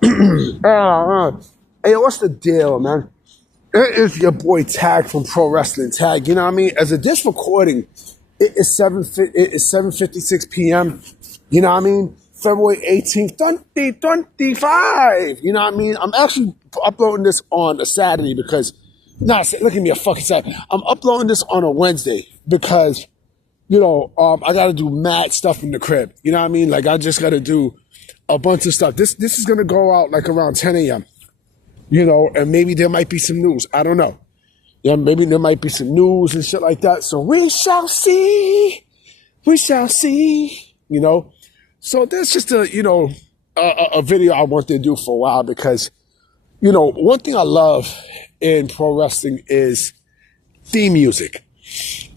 Hey, what's the deal, man? It is your boy Tag from Pro Wrestling Tag. You know what I mean? As of this recording, it is 7:56 p.m. You know what I mean? February 18th, 2025. You know what I mean? I'm actually uploading this on a Saturday because, look at me, a fucking Saturday. I'm uploading this on a Wednesday because, I got to do mad stuff in the crib. You know what I mean? Like, I just got to do a bunch of stuff. This is going to go out like around 10 a.m. And maybe there might be some news. I don't know. Yeah, maybe there might be some news and shit like that. So we shall see. We shall see. So that's just a video I wanted to do for a while because, one thing I love in pro wrestling is theme music.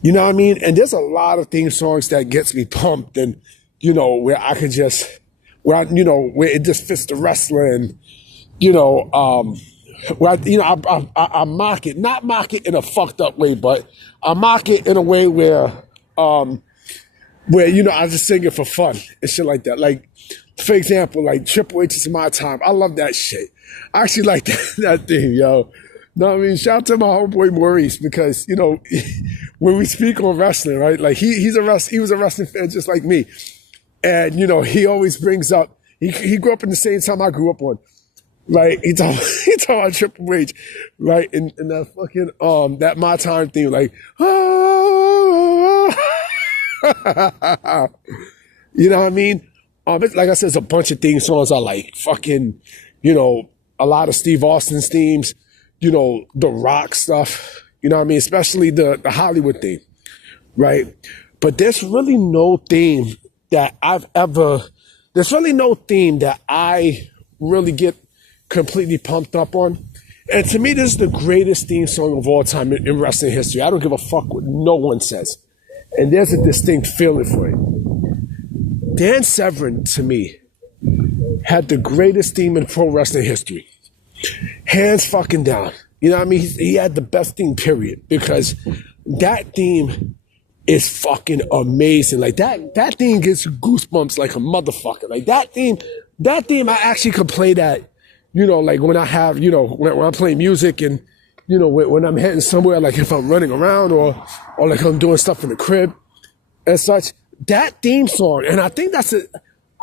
You know what I mean? And there's a lot of theme songs that gets me pumped and, where I can just, where it just fits the wrestler and, where I mock it, not mock it in a fucked up way, but I mock it in a way where I just sing it for fun and shit like that. Like, for example, like Triple H is My Time. I love that shit. I actually like that thing, yo. Know what I mean? Shout out to my homeboy Maurice because, when we speak on wrestling, right? Like he was a wrestling fan just like me. And, he always brings up, he grew up in the same time I grew up on. Right? He talking about Triple H, right? In that fucking, that My Time theme, like, you know what I mean? It's, like I said, it's a bunch of theme songs I like. Fucking, a lot of Steve Austin's themes, The Rock stuff, you know what I mean? Especially the Hollywood theme, right? But there's really no theme that I really get completely pumped up on. And to me, this is the greatest theme song of all time in wrestling history. I don't give a fuck what no one says. And there's a distinct feeling for it. Dan Severn, to me, had the greatest theme in pro wrestling history. Hands fucking down. You know what I mean? He had the best theme, period. Because that theme is fucking amazing. Like, that theme gets goosebumps like a motherfucker. Like, that theme, I actually could play that, like when I have, when I'm playing music and, when I'm heading somewhere, like if I'm running around or like I'm doing stuff in the crib and such, that theme song. And I think I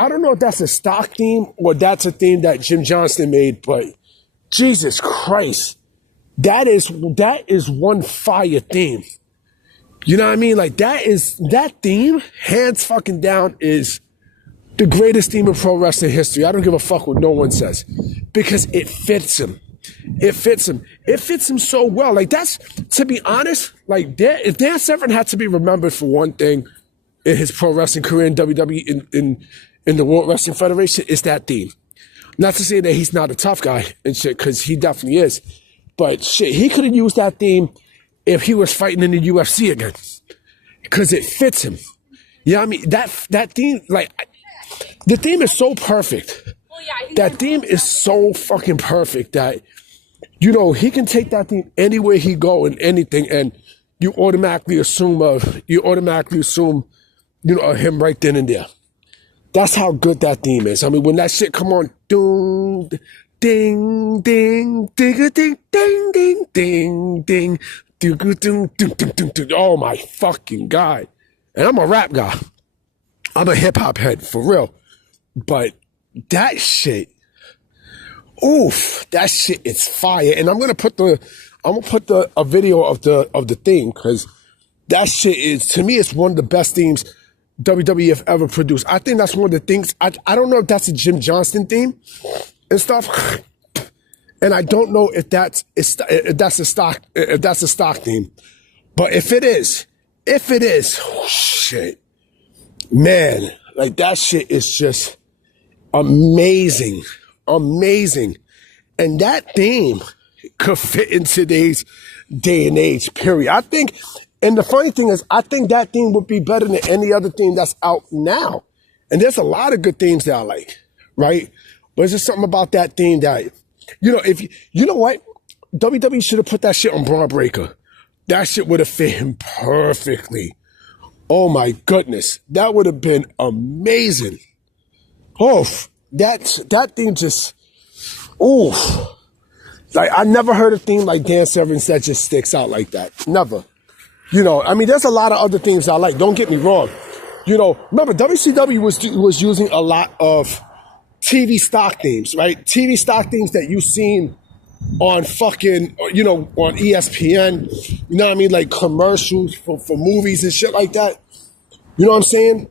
don't know if that's a stock theme or that's a theme that Jim Johnston made, but Jesus Christ, that is one fire theme. You know what I mean? Like that theme, hands fucking down, is the greatest theme in pro wrestling history. I don't give a fuck what no one says because it fits him. It fits him. It fits him so well. Like that's, to be honest, like if Dan Severn had to be remembered for one thing in his pro wrestling career in WWE, in the World Wrestling Federation, it's that theme. Not to say that he's not a tough guy and shit, because he definitely is. But shit, he could have used that theme if he was fighting in the UFC again. Because it fits him. You know what I mean? That theme, like, the theme is so perfect. That theme is so fucking perfect that, he can take that theme anywhere he go and anything, and you automatically assume him right then and there. That's how good that theme is. I mean, when that shit come on, ding, ding, ding, ding, ding, ding, ding, ding, ding, ding, ding, ding, ding, ding. Oh my fucking God. And I'm a rap guy. I'm a hip hop head, for real. But that shit, that shit is fire. And I'm gonna put a video of the theme, because that shit is, to me, it's one of the best themes WWF ever produced. I think that's one of the things. I don't know if that's a Jim Johnston theme and stuff, and I don't know if that's a stock theme. But if it is, oh shit, man, like that shit is just amazing, and that theme could fit in today's day and age. Period. I think. And the funny thing is, I think that theme would be better than any other theme that's out now. And there's a lot of good themes that I like, right? But it's just something about that theme that, you know what? WWE should have put that shit on Braun Breaker. That shit would have fit him perfectly. Oh my goodness. That would have been amazing. Oh, that theme just, Oof. Like, I never heard a theme like Dan Severn's that just sticks out like that. Never. You know, I mean, there's a lot of other themes I like. Don't get me wrong. You know, remember, WCW was using a lot of TV stock themes, right? TV stock themes that you've seen on fucking, you know, on ESPN. You know what I mean? Like commercials for movies and shit like that. You know what I'm saying?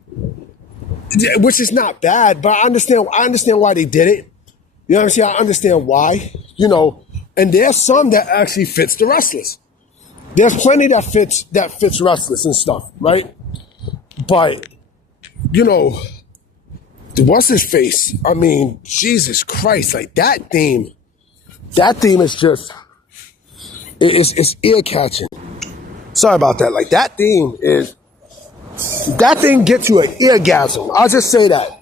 Which is not bad, but I understand why they did it. You know what I'm saying? I understand why. You know, and there's some that actually fits the wrestlers. There's plenty that fits wrestlers and stuff, right? But, you know, what's his face? I mean, Jesus Christ, like that theme is just, it's ear catching. Sorry about that. Like that theme gets you an eargasm. I'll just say that.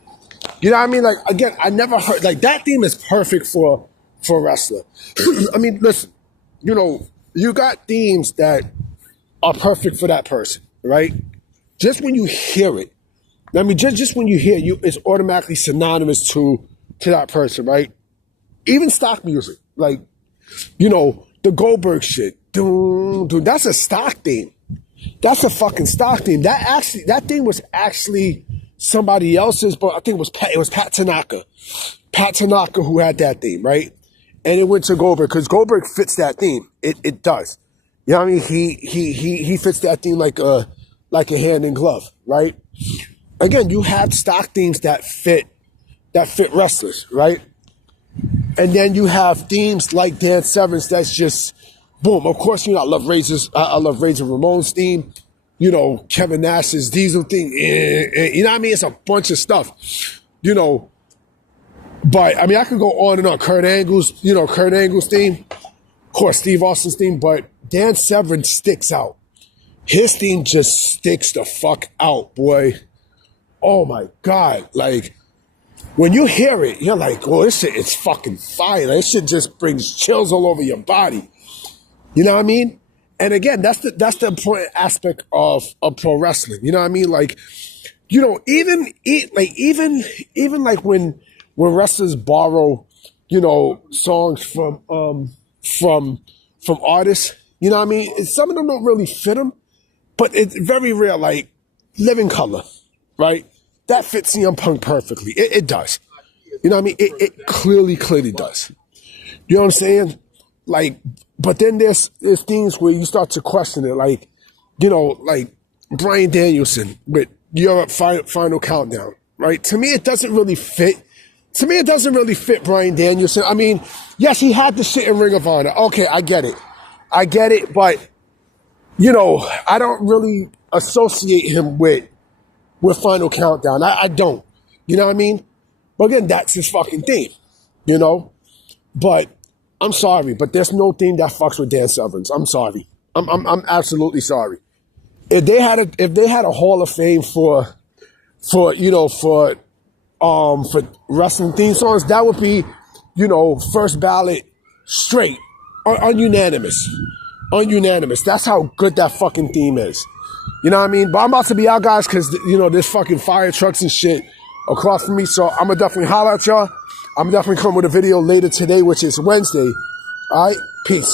You know what I mean? Like, again, I never heard, like that theme is perfect for a wrestler. I mean, listen, you know, you got themes that are perfect for that person, right? Just when you hear it, I mean, just when you hear it, it's automatically synonymous to that person, right? Even stock music, like, you know, the Goldberg shit, that's a stock theme. That's a fucking stock theme. That thing was actually somebody else's, but I think it was Pat Tanaka. Pat Tanaka who had that theme, right? And it went to Goldberg because Goldberg fits that theme. It does. You know what I mean? He fits that theme like a hand in glove, right? Again, you have stock themes that fit wrestlers, right? And then you have themes like Dan Severn's that's just boom. Of course, you know, I love Razor Ramon's theme. You know, Kevin Nash's Diesel thing. You know what I mean? It's a bunch of stuff. You know, but I mean, I could go on and on. Kurt Angle's theme. Of course, Steve Austin's theme, but Dan Severn sticks out. His theme just sticks the fuck out, boy. Oh my God. Like, when you hear it, you're like, oh, this shit is fucking fire. This shit just brings chills all over your body. You know what I mean? And again, that's the important aspect of pro wrestling. You know what I mean? Like, you know, even like when wrestlers borrow, you know, songs from artists, you know what I mean? Some of them don't really fit them, but it's very rare. Like Living Color, right? That fits CM Punk perfectly. It does. You know what I mean? It clearly does. You know what I'm saying? Like, but then there's things where you start to question it, like, you know, like Bryan Danielson with Europe Final Countdown, right? To me, it doesn't really fit. Bryan Danielson. I mean, yes, he had the shit in Ring of Honor. Okay, I get it, but, you know, I don't really associate him with Final Countdown. I don't. You know what I mean? But again, that's his fucking theme, you know? But I'm sorry, but there's no theme that fucks with Dan Severn's. I'm sorry. I'm absolutely sorry. If they had a Hall of Fame for wrestling theme songs, that would be, you know, first ballot straight, ununanimous. That's how good that fucking theme is. You know what I mean? But I'm about to be out, guys, because, you know, there's fucking fire trucks and shit across from me. So I'm going to definitely holler at y'all. I'm definitely coming with a video later today, which is Wednesday. All right? Peace.